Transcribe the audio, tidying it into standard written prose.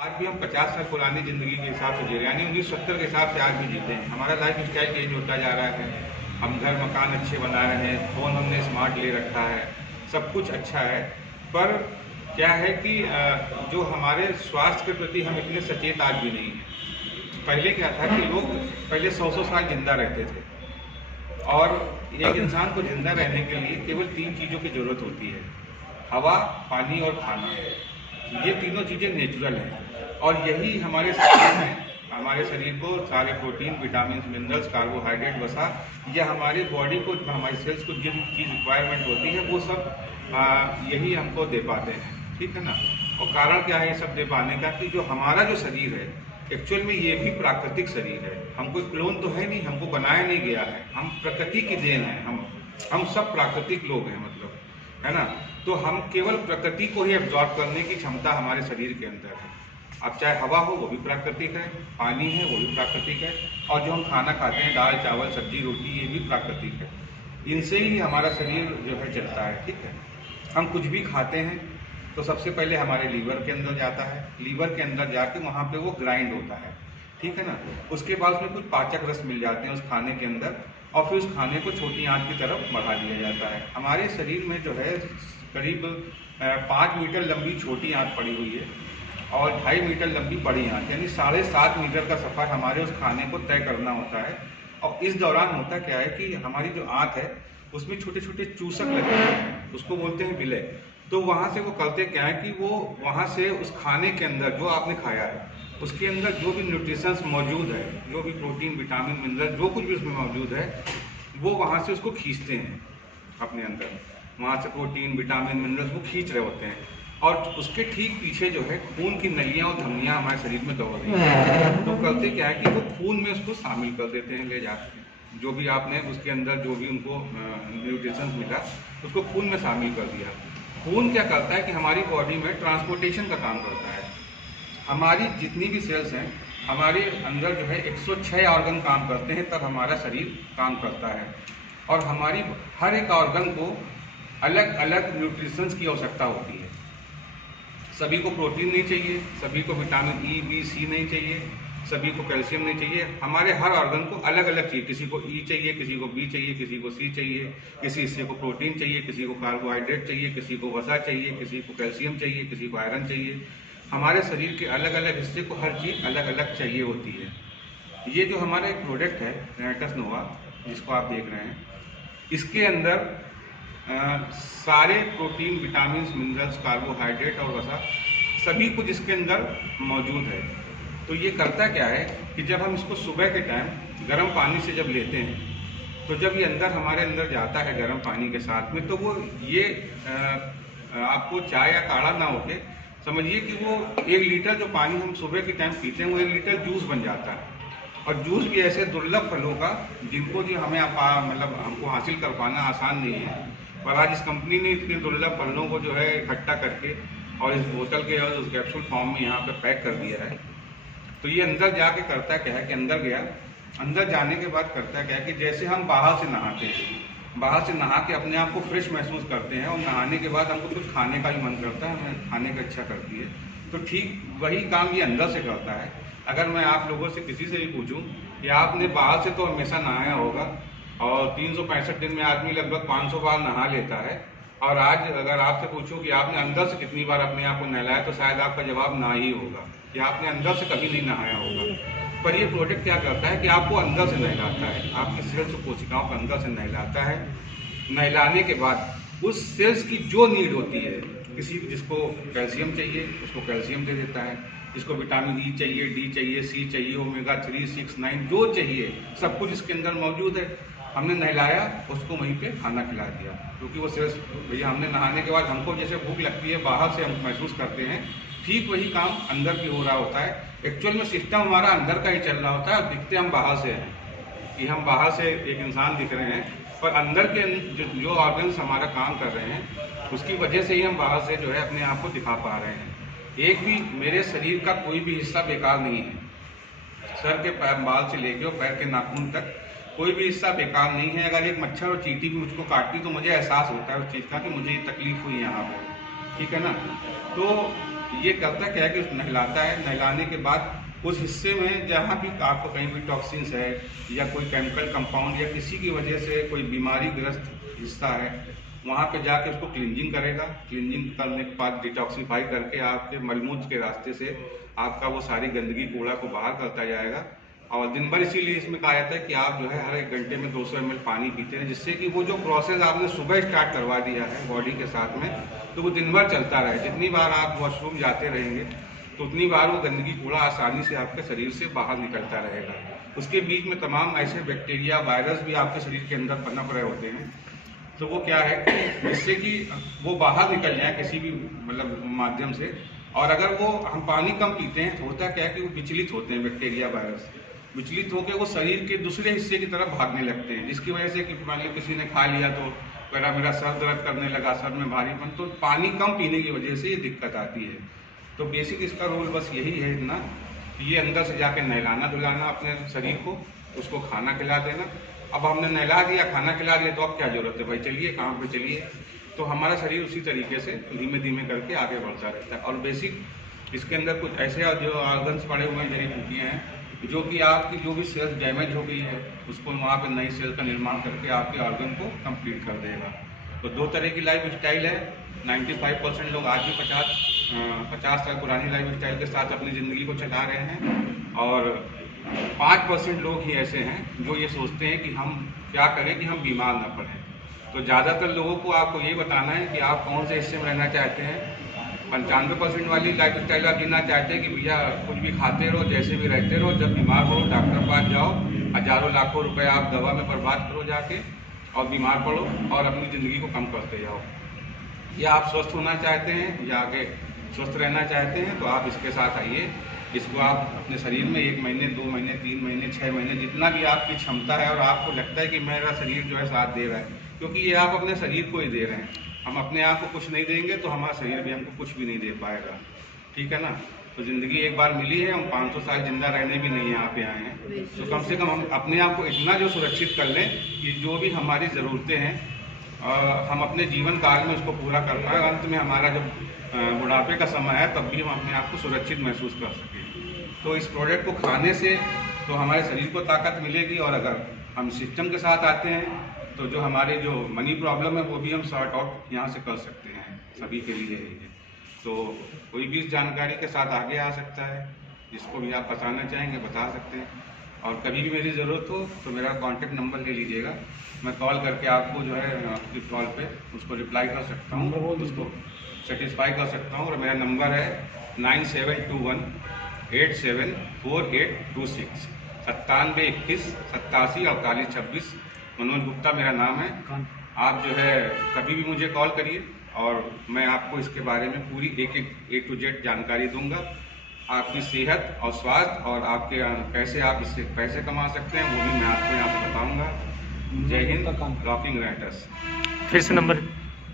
आज भी हम 50 साल पुरानी ज़िंदगी के हिसाब से जी रहे हैं, यानी 1970 के हिसाब से आज भी जीते हैं। हमारा लाइफ स्टाइल चेंज होता जा रहा है, हम घर मकान अच्छे बना रहे हैं, फ़ोन हमने स्मार्ट ले रखा है, सब कुछ अच्छा है। पर क्या है कि जो हमारे स्वास्थ्य के प्रति हम इतने सचेत आज भी नहीं हैं। पहले क्या था कि लोग पहले 100-100 साल जिंदा रहते थे, और एक इंसान को जिंदा रहने के लिए केवल 3 चीज़ों की ज़रूरत होती है: हवा, पानी और खाना। ये तीनों चीज़ें नेचुरल हैं, और यही हमारे शरीर में, हमारे शरीर को सारे प्रोटीन, विटामिन, मिनरल्स, कार्बोहाइड्रेट, वसा, या हमारी बॉडी को, हमारी सेल्स को जिन चीज़ रिक्वायरमेंट होती है वो सब यही हमको दे पाते हैं, ठीक है ना। और कारण क्या है ये सब दे पाने का, कि जो हमारा जो शरीर है एक्चुअल में ये भी प्राकृतिक शरीर है। हम कोई क्लोन तो है नहीं, हमको बनाया नहीं गया है, हम प्रकृति की देन है। हम सब प्राकृतिक लोग हैं, मतलब, है ना। तो हम केवल प्रकृति को ही एब्जॉर्ब करने की क्षमता हमारे शरीर के अंदर है। अब चाहे हवा हो वो भी प्राकृतिक है, पानी है वो भी प्राकृतिक है, और जो हम खाना खाते हैं, दाल चावल सब्जी रोटी, ये भी प्राकृतिक है। इनसे ही हमारा शरीर जो है चलता है, ठीक है। हम कुछ भी खाते हैं तो सबसे पहले हमारे लीवर के अंदर जाता है, लीवर के अंदर जाके वहाँ पे वो ग्राइंड होता है, ठीक है ना। उसके बाद उसमें कुछ पाचक रस मिल जाते हैं उस खाने के अंदर, और फिर उस खाने को छोटी आंच की तरफ बढ़ा दिया जाता है। हमारे शरीर में जो है करीब 5 मीटर लंबी छोटी आंच पड़ी हुई है, और 2.5 मीटर लंबी बड़ी आंच, यानी 7.5 मीटर का सफ़र हमारे उस खाने को तय करना होता है। और इस दौरान होता क्या है कि हमारी जो आंत है उसमें छोटे छोटे चूसक लगे हुए हैं, उसको बोलते हैं विलय। तो वहाँ से वो करते क्या है कि वो वहाँ से उस खाने के अंदर जो आपने खाया है उसके अंदर जो भी न्यूट्रिशंस मौजूद है, जो भी प्रोटीन, विटामिन, मिनरल, जो कुछ भी उसमें मौजूद है, वो वहाँ से उसको खींचते हैं अपने अंदर। वहाँ से प्रोटीन, विटामिन, मिनरल्स वो खींच रहे होते हैं, और उसके ठीक पीछे जो है खून की नलियाँ और धमनियाँ हमारे शरीर में दौड़ रही हैं। तो करते क्या है कि वो खून में उसको शामिल कर देते हैं, ले जाते हैं जो भी आपने उसके अंदर जो भी उनको न्यूट्रिशंस मिला उसको खून में शामिल कर दिया। खून क्या करता है कि हमारी बॉडी में ट्रांसपोर्टेशन का काम करता है। हमारी जितनी भी सेल्स हैं, हमारे अंदर जो है 106 ऑर्गन काम करते हैं, तब हमारा शरीर काम करता है। और हमारी हर एक ऑर्गन को अलग अलग न्यूट्रिशंस की आवश्यकता होती है। सभी को प्रोटीन नहीं चाहिए, सभी को विटामिन ई, बी, सी नहीं चाहिए, सभी को कैल्शियम नहीं चाहिए। हमारे हर ऑर्गन को अलग अलग चाहिए, किसी को ई चाहिए, किसी को बी चाहिए, किसी को सी चाहिए, किसी हिस्से को प्रोटीन चाहिए, किसी को कार्बोहाइड्रेट चाहिए, किसी को वसा चाहिए, किसी को कैल्शियम चाहिए, किसी को आयरन चाहिए। हमारे शरीर के अलग अलग हिस्से को हर चीज़ अलग अलग चाहिए होती है। ये जो हमारा एक प्रोडक्ट है रेनेटस नोवा, जिसको आप देख रहे हैं, इसके अंदर सारे प्रोटीन, विटामिन, मिनरल्स, कार्बोहाइड्रेट और वसा सभी कुछ इसके अंदर मौजूद है। तो ये करता क्या है कि जब हम इसको सुबह के टाइम गर्म पानी से जब लेते हैं, तो जब ये अंदर हमारे अंदर जाता है गर्म पानी के साथ में, तो वो ये आपको चाय या काढ़ा ना होके समझिए कि वो 1 लीटर जो पानी हम सुबह के टाइम पीते हैं वो 1 लीटर जूस बन जाता है। और जूस भी ऐसे दुर्लभ फलों का जिनको जो हमें मतलब हमको हासिल कर पाना आसान नहीं है, पर आज इस कंपनी ने इतने दुर्लभ फलों को जो है इकट्ठा करके और इस बोतल के और उस कैप्सूल फॉर्म में यहाँ पे पैक कर दिया है। तो ये अंदर जाके करता क्या है कि अंदर गया, अंदर जाने के बाद करता क्या है कि जैसे हम बाहर से नहाते हैं, बाहर से नहा के अपने आप को फ्रेश महसूस करते हैं, और नहाने के बाद हमको कुछ खाने का भी मन करता है, हमें खाने का इच्छा करती है, तो ठीक वही काम ये अंदर से करता है। अगर मैं आप लोगों से किसी से भी पूछूं कि आपने बाहर से तो हमेशा नहाया होगा, और 365 दिन में आदमी लगभग 500 बार नहा लेता है, और आज अगर आपसे पूछूं कि आपने अंदर से कितनी बार अपने आप को नहलाया, तो शायद आपका जवाब ना ही होगा, कि आपने अंदर से कभी नहीं नहाया होगा। पर ये प्रोडक्ट क्या करता है कि आपको अंदर से नहलाता है, आपकी सेल्स और कोशिकाओं को अंदर से नहलाता है। नहलाने के बाद उस सेल्स की जो नीड होती है, किसी जिसको कैल्शियम चाहिए उसको कैल्शियम दे देता है, जिसको विटामिन ई चाहिए, डी चाहिए, सी चाहिए, ओमेगा 3, 6, 9 जो चाहिए सब कुछ इसके अंदर मौजूद है। हमने नहलाया, उसको वहीं पे खाना खिला दिया, क्योंकि वो सेल्स, भैया हमने नहाने के बाद हमको जैसे भूख लगती है बाहर से हम महसूस करते हैं, ठीक वही काम अंदर भी हो रहा होता है। एक्चुअल में सिस्टम हमारा अंदर का ही चल रहा होता है, और दिखते हम बाहर से हैं कि हम बाहर से एक इंसान दिख रहे हैं, पर अंदर के जो ऑर्गन्स हमारा काम कर रहे हैं उसकी वजह से ही हम बाहर से जो है अपने आप को दिखा पा रहे हैं। एक भी मेरे शरीर का कोई भी हिस्सा बेकार नहीं है, सर के पैर बाल से लेके और पैर के नाखून तक कोई भी हिस्सा बेकार नहीं है। अगर एक मच्छर और चींटी भी मुझको काटती तो मुझे एहसास होता है उस चीज़ का कि मुझे तकलीफ हुई यहाँ पर, ठीक है ना। तो ये करता क्या है कि नहलाता है, नहलाने के बाद उस हिस्से में जहाँ भी आपको कहीं भी टॉक्सिन्स है या कोई केमिकल कंपाउंड या किसी की वजह से कोई बीमारी ग्रस्त हिस्सा है, वहाँ पे जाके उसको क्लींजिंग करेगा। क्लींजिंग करने के बाद डिटॉक्सीफाई करके आपके मलमूत्र के रास्ते से आपका वो सारी गंदगी कूड़ा को बाहर करता जाएगा। और दिन भर इसीलिए इसमें कहा जाता है कि आप जो है हर 1 घंटे में 200 ml पानी पीते हैं, जिससे कि वो जो प्रोसेस आपने सुबह स्टार्ट करवा दिया है बॉडी के साथ में, तो वो दिन भर चलता रहे। जितनी बार आप वॉशरूम जाते रहेंगे तो उतनी बार वो गंदगी कूड़ा आसानी से आपके शरीर से बाहर निकलता रहेगा। उसके बीच में तमाम ऐसे बैक्टीरिया, वायरस भी आपके शरीर के अंदर पनप रहे होते हैं, तो वो क्या है जिससे कि वो बाहर निकल जाए किसी भी मतलब माध्यम से। और अगर वो हम पानी कम पीते हैं तो होता क्या है कि वो विचलित होते हैं, बैक्टीरिया वायरस विचलित होकर वो शरीर के दूसरे हिस्से की तरफ भागने लगते हैं, जिसकी वजह से कि मान लो किसी ने खा लिया तो मेरा सर दर्द करने लगा, सर में भारीपन, तो पानी कम पीने की वजह से ये दिक्कत आती है। तो बेसिक इसका रोल बस यही है ना, ये अंदर से जाके नहलाना धुलाना अपने शरीर को, उसको खाना खिला देना। अब हमने नहला दिया, खाना खिला दिया, तो अब क्या जरूरत है भाई, चलिए काम पे चलिए। तो हमारा शरीर उसी तरीके से धीमे धीमे करके आगे बढ़ता रहता है। और बेसिक इसके अंदर कुछ ऐसे जो ऑर्गन्स पड़े हुए जड़ी बूटियाँ हैं जो कि आपकी जो भी सेल्स डैमेज हो गई है उसको वहाँ पे नई सेल का निर्माण करके आपके ऑर्गन को कंप्लीट कर देगा। तो 2 तरह की लाइफ स्टाइल है। 95% लोग आज भी 50 साल पुरानी लाइफ स्टाइल के साथ अपनी ज़िंदगी को चला रहे हैं, और 5% लोग ही ऐसे हैं जो ये सोचते हैं कि हम क्या करें कि हम बीमार ना पड़ें। तो ज़्यादातर लोगों को आपको ये बताना है कि आप कौन से हिस्से में रहना चाहते हैं। 95% वाली लाइफ स्टाइल आप जीना चाहते हैं कि भैया कुछ भी खाते रहो, जैसे भी रहते रहो, जब बीमार हो डॉक्टर पास जाओ, हज़ारों लाखों रुपए आप दवा में बर्बाद करो जाके, और बीमार पड़ो और अपनी ज़िंदगी को कम करते जाओ। या आप स्वस्थ होना चाहते हैं या आगे स्वस्थ रहना चाहते हैं, तो आप इसके साथ आइए। इसको आप अपने शरीर में 1 महीने, 2 महीने, 3 महीने, 6 महीने, जितना भी आपकी क्षमता है और आपको लगता है कि मेरा शरीर जो है साथ दे रहा है, क्योंकि ये आप अपने शरीर को ही दे रहे हैं। हम अपने आप को कुछ नहीं देंगे तो हमारा शरीर भी हमको कुछ भी नहीं दे पाएगा, ठीक है ना। तो ज़िंदगी एक बार मिली है, हम 500 साल जिंदा रहने भी नहीं यहाँ पे आए हैं, तो कम से कम हम अपने आप को इतना जो सुरक्षित कर लें कि जो भी हमारी ज़रूरतें हैं हम अपने जीवन काल में उसको पूरा कर पाएँ। अंत में हमारा जब बुढ़ापे का समय है तब भी हम अपने आप को सुरक्षित महसूस कर सकें। तो इस प्रोडक्ट को खाने से तो हमारे शरीर को ताकत मिलेगी, और अगर हम सिस्टम के साथ आते हैं तो जो हमारे जो मनी प्रॉब्लम है वो भी हम सॉर्ट आउट यहाँ से कर सकते हैं। सभी के लिए ही है। तो कोई भी इस जानकारी के साथ आगे आ सकता है, जिसको भी आप बताना चाहेंगे बता सकते हैं। और कभी भी मेरी ज़रूरत हो तो मेरा कॉन्टेक्ट नंबर ले लीजिएगा, मैं कॉल करके आपको जो है आपकी कॉल पे उसको रिप्लाई कर सकता हूँ, उसको सेटिस्फाई कर सकता हूँ। और मेरा नंबर है 9721874826 9721 87 48 26। मनोज गुप्ता मेरा नाम है। आप जो है कभी भी मुझे कॉल करिए और मैं आपको इसके बारे में पूरी एक A to Z जानकारी दूंगा। आपकी सेहत और स्वास्थ्य और आपके कैसे आप इससे पैसे कमा सकते हैं वो भी मैं आपको यहाँ पे बताऊंगा। जय हिंद, रॉकिंग राइटर्स। फिर से नंबर